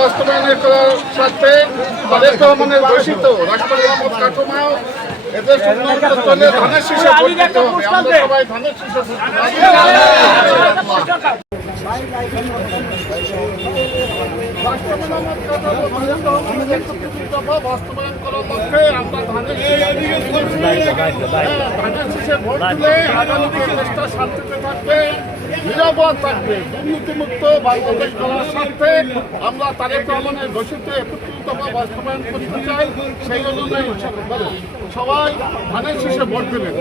বাস্তবায়নের করার স্বার্থে তারেক রহমানের ঘোষিত রাষ্ট্র নিরাপদ কাঠামো এদের উন্নয়ন করতে হলে ধানের শীষে ভোট দিতে হবে। আমরা সবাই ধানের শীষে ভোট দেব। রাষ্ট্র মেরামত কাঠামো তারেক রহমানের ৩১ দফা বাস্তবায়ন করার লক্ষ্যে আমরা ধানের শীষে ভোট দিলে আগামী দেশটা শান্তিতে থাকবে, নিরাপদ থাকবে, দুর্নীতিমুক্ত বাংলাদেশ করার স্বার্থে আমরা তারেক রহমানের ঘোষিত ৩১ দফা বাস্তবায়ন করতে চাই। সেই অনুযায়ী সবাই ধানের শীষে ভোট দেবেন।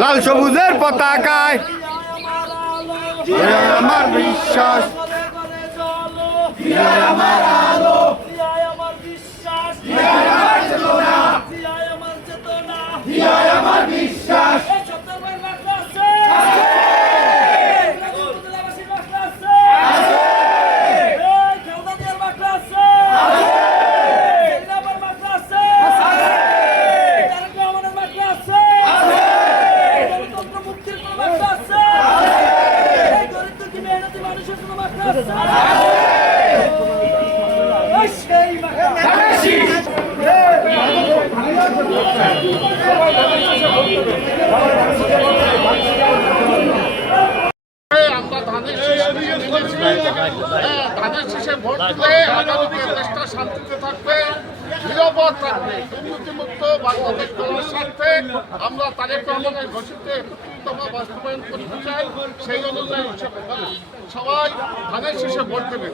লাল সবুজের পতাকায় আমার বিশ্বাস, আমার আলো, আমার বিশ্বাস, আমার বিশ্বাস। ধানের শীষে ভোট দিলে আগামী দেশটা শান্তিতে থাকবে, নিরাপদ থাকবে, দুর্নীতিমুক্ত বাংলাদেশ করার স্বার্থে আমরা তারেক রহমানের ঘোষিত ৩১ দফা বাস্তবায়ন করতে চাই। সেই অনুযায়ী সবাই ধানের শীষে ভোট দেবেন।